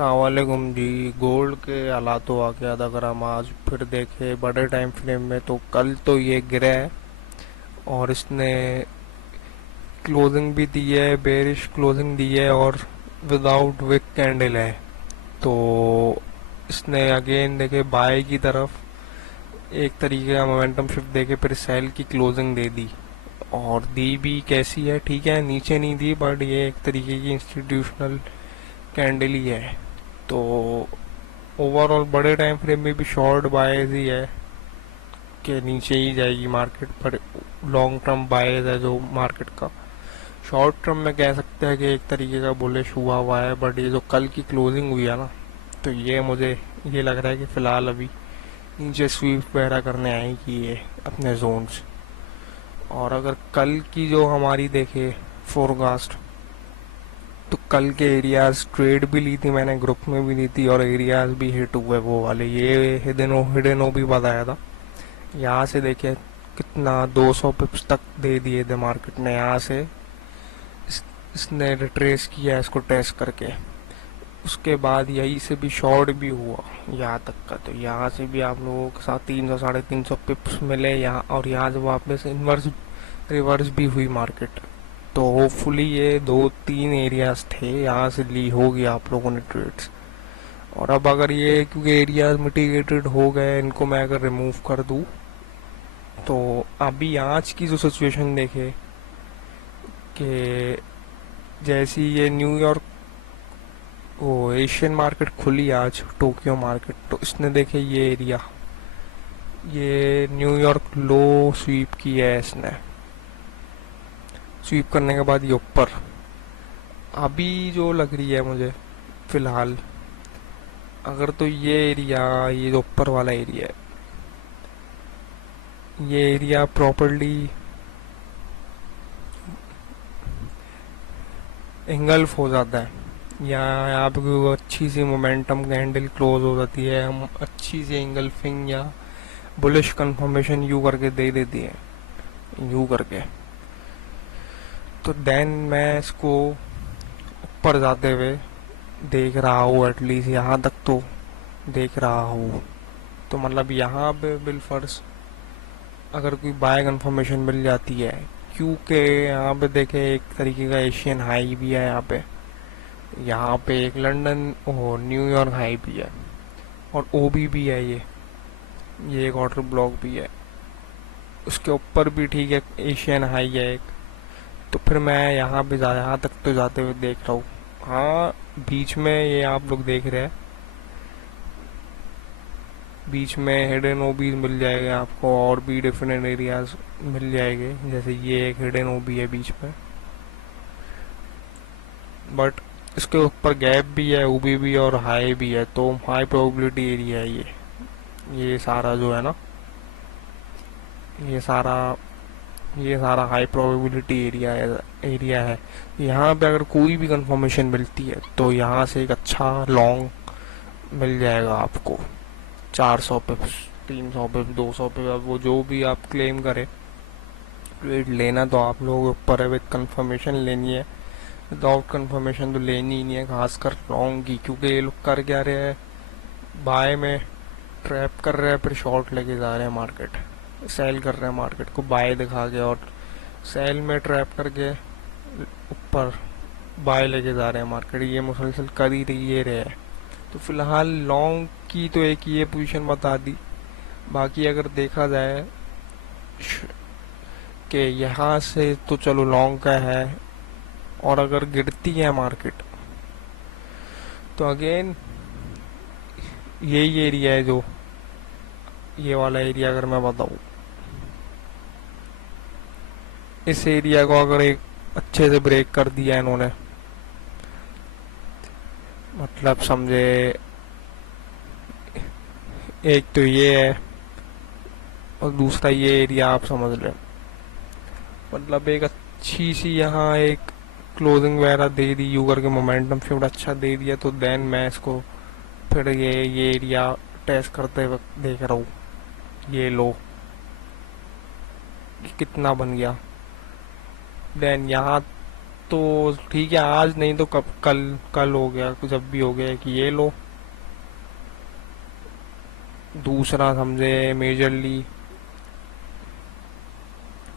अस्सलामुअलैकुम जी। गोल्ड के हालातों आ गया था। अगर हम आज फिर देखें बड़े टाइम फ्रेम में तो कल तो ये गिरा है और इसने क्लोजिंग भी दी है, बेरिश क्लोजिंग दी है और विदाउट विक कैंडल है। तो इसने अगेन देखे बाय की तरफ एक तरीके का मोमेंटम शिफ्ट देके फिर सेल की क्लोजिंग दे दी। और दी भी कैसी है, ठीक है, नीचे नहीं दी बट ये एक तरीके की इंस्टीट्यूशनल कैंडल ही है। तो ओवरऑल बड़े टाइम फ्रेम में भी शॉर्ट बायज ही है कि नीचे ही जाएगी मार्केट, पर लॉन्ग टर्म बायज है जो मार्केट का। शॉर्ट टर्म में कह सकते हैं कि एक तरीके का बुलिश हुआ है, बट ये जो कल की क्लोजिंग हुई है ना, तो ये मुझे ये लग रहा है कि फ़िलहाल अभी नीचे स्वीप वगैरह करने आएगी ये अपने जोन्स। और अगर कल की जो हमारी देखे फोरकास्ट, तो कल के एरियाज ट्रेड भी ली थी मैंने, ग्रुप में भी ली थी और एरियाज भी हिट हुए वो वाले। ये हिडन ओ भी बताया था। यहाँ से देखिए कितना 200 पिप्स तक दे दिए थे मार्केट ने। यहाँ से इसने रिट्रेस किया इसको टेस्ट करके, उसके बाद यही से भी शॉर्ट भी हुआ यहाँ तक का। तो यहाँ से भी आप लोगों के साथ 300 350 पिप्स मिले यहाँ, और यहाँ से वापस इन्वर्स रिवर्स भी हुई मार्केट। तो होपफुली ये दो तीन एरियाज थे, यहाँ से ली होगी आप लोगों ने ट्रेड्स। और अब अगर ये क्योंकि एरियाज मिटिगेटेड हो गए, इनको मैं अगर रिमूव कर दूँ तो अभी आज की जो सिचुएशन देखे कि जैसी ये न्यूयॉर्क वो एशियन मार्केट खुली आज, टोक्यो मार्केट, तो इसने देखे ये एरिया, ये न्यूयॉर्क लो स्वीप की है इसने। स्वीप करने के बाद ये ऊपर अभी जो लग रही है मुझे फिलहाल, अगर तो ये एरिया, ये जो ऊपर वाला एरिया है, ये एरिया प्रॉपरली इंगल्फ हो जाता है, यहाँ पे कोई अच्छी सी मोमेंटम कैंडल क्लोज हो जाती है, हम अच्छी सी इंगल्फिंग या बुलिश कंफर्मेशन यू करके दे देती है, यू करके, तो देन मैं इसको ऊपर जाते हुए देख रहा हूँ। एटलीस्ट यहाँ तक तो देख रहा हूँ। तो मतलब यहाँ पे बिलफर्स अगर कोई बाय कंफर्मेशन मिल जाती है, क्योंकि यहाँ पे देखे एक तरीके का एशियन हाई भी है यहाँ पे एक लंदन ओ न्यूयॉर्क हाई भी है और ओबी भी है, ये एक ऑर्डर ब्लॉक भी है, उसके ऊपर भी ठीक है एशियन हाई है एक। तो फिर मैं यहाँ पे यहाँ तक तो जाते हुए देख रहा हूँ। हाँ, बीच में ये आप लोग देख रहे हैं, बीच में हिडन ओबी मिल जाएंगे आपको और भी डिफरेंट एरियाज मिल जाएंगे, जैसे ये एक हिडन ओबी है बीच में, बट इसके ऊपर गैप भी है, ओबी भी और हाई भी है, तो हाई प्रोबेबिलिटी एरिया है ये सारा जो है ना, ये सारा ये सारा हाई प्रोबेबिलिटी एरिया है। यहाँ पे अगर कोई भी कंफर्मेशन मिलती है तो यहाँ से एक अच्छा लॉन्ग मिल जाएगा आपको, 400 पिप्स, 300 पिप्स, 200 पिप्स, वो जो भी आप क्लेम करें। ट्रेड लेना तो आप लोगों के ऊपर है, विद कंफर्मेशन लेनी है, विदाउट कंफर्मेशन तो लेनी ही नहीं है, खासकर लॉन्ग की, क्योंकि ये लोग कर क्या रहे हैं, बाय में ट्रैप कर रहे हैं, फिर शॉर्ट लेके जा रहे हैं मार्केट, सेल कर रहे हैं मार्केट को बाय दिखा के, और सेल में ट्रैप करके ऊपर बाय लेके जा रहे हैं मार्केट। ये मुसलसल कर ही रही ये रहे। तो फिलहाल लॉन्ग की तो एक ये पोजीशन बता दी। बाकी अगर देखा जाए कि यहाँ से तो चलो लॉन्ग का है, और अगर गिरती है मार्केट तो अगेन यही एरिया है, जो ये वाला एरिया अगर मैं बताऊँ, इस एरिया को अगर एक अच्छे से ब्रेक कर दिया इन्होंने, मतलब समझे, एक तो ये है और दूसरा ये एरिया आप समझ लें, मतलब एक अच्छी सी यहाँ एक क्लोजिंग वगैरह दे दी, यू करके मोमेंटम शिफ्ट अच्छा दे दिया, तो देन मैं इसको फिर ये एरिया टेस्ट करते वक्त देख रहा हूँ। ये लो कितना बन गया, देन यहाँ तो ठीक है, आज नहीं तो कब, कल, कल हो गया, जब भी हो गया कि ये लो। दूसरा समझे मेजरली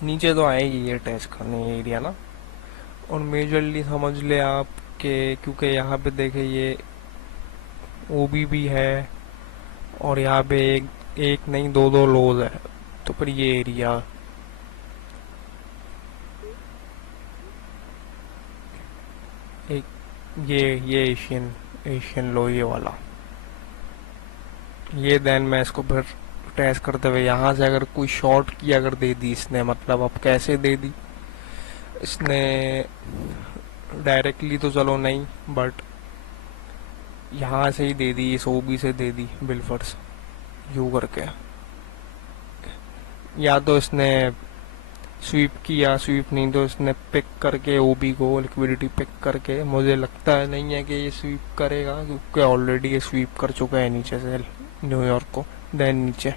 नीचे तो आएगी ये टेस्ट करने ये एरिया ना। और मेजरली समझ ले आप के, क्योंकि यहाँ पे देखे ये ओबी भी है, और यहाँ पे एक नहीं दो दो लोज है, तो फिर ये एरिया, एक ये एशियन एशियन लो ये वाला, ये देन मैं इसको फिर टेस्ट करते हुए यहाँ से अगर कोई शॉर्ट की अगर दे दी इसने, मतलब अब कैसे दे दी इसने, डायरेक्टली तो चलो नहीं, बट यहाँ से ही दे दी, इस ओबी से दे दी बिलफर्स यू करके। या तो इसने स्वीप किया, स्वीप नहीं तो इसने पिक करके ओबी को लिक्विडिटी पिक करके, मुझे लगता है नहीं है कि ये स्वीप करेगा, क्योंकि ऑलरेडी ये स्वीप कर चुका है नीचे से न्यूयॉर्क को, देन नीचे।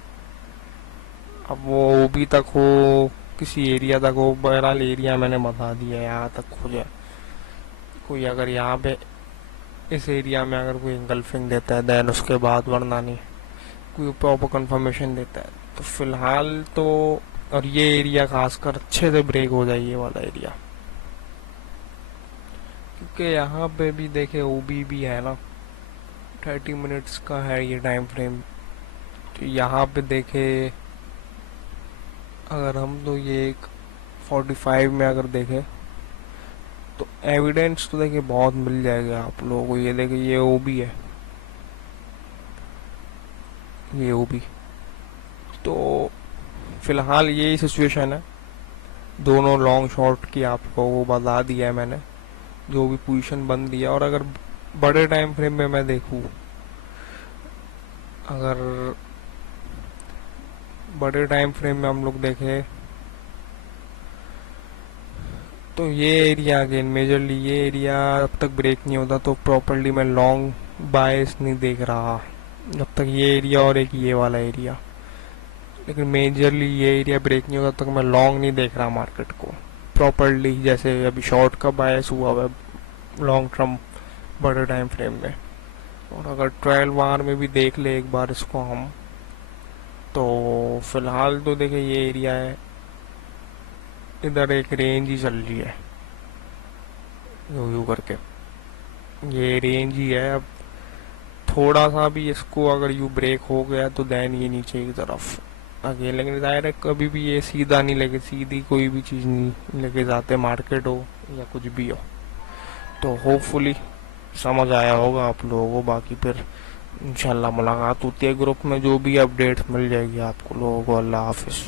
अब वो ओबी तक हो, किसी एरिया तक हो, बहरहाल एरिया मैंने बता दिया, यहाँ तक हो जाए। कोई अगर यहाँ पे इस एरिया में अगर कोई इंगल्फिंग देता है देन उसके बाद, वरना नहीं कोई प्रॉपर कंफर्मेशन देता है तो फिलहाल तो। और ये एरिया खासकर अच्छे से ब्रेक हो जाए, ये वाला एरिया, क्योंकि यहाँ पे भी देखे ओबी भी है ना, 30 मिनट्स का है ये टाइम फ्रेम। तो यहाँ पे देखे अगर हम, तो ये एक 45 में अगर देखे तो एविडेंस तो देखिए बहुत मिल जाएगा आप लोगों को। ये देखिए ये ओबी है, ये ओबी। तो फिलहाल यही सिचुएशन है, दोनों लॉन्ग शॉर्ट की आपको वो बता दिया है मैंने, जो भी पोजीशन बन दिया। और अगर बड़े टाइम फ्रेम में मैं देखूँ, अगर बड़े टाइम फ्रेम में हम लोग देखें तो ये एरिया अगेन मेजरली, ये एरिया जब तक ब्रेक नहीं होता तो प्रॉपरली मैं लॉन्ग बायस नहीं देख रहा, जब तक ये एरिया और एक ये वाला एरिया। लेकिन मेजरली ये एरिया ब्रेक नहीं होता तक मैं लॉन्ग नहीं देख रहा मार्केट को प्रॉपरली, जैसे अभी शॉर्ट का बायस हुआ हुआ लॉन्ग टर्म बड़े टाइम फ्रेम में। और अगर 12 आवर में भी देख ले एक बार इसको हम, तो फिलहाल तो देखे ये एरिया है, इधर एक रेंज ही चल रही है यू यू करके, ये रेंज ही है। अब थोड़ा सा भी इसको अगर यू ब्रेक हो गया तो देन ये नीचे की तरफ आगे, लेकिन डायरेक्ट कभी भी ये सीधा नहीं लेके, सीधी कोई भी चीज़ नहीं लेके जाते, मार्केट हो या कुछ भी हो। तो होपफुली समझ आया होगा आप लोगों को। बाकी फिर इंशाल्लाह मुलाकात होती है ग्रुप में, जो भी अपडेट्स मिल जाएगी आपको लोगों को। अल्लाह हाफिज़।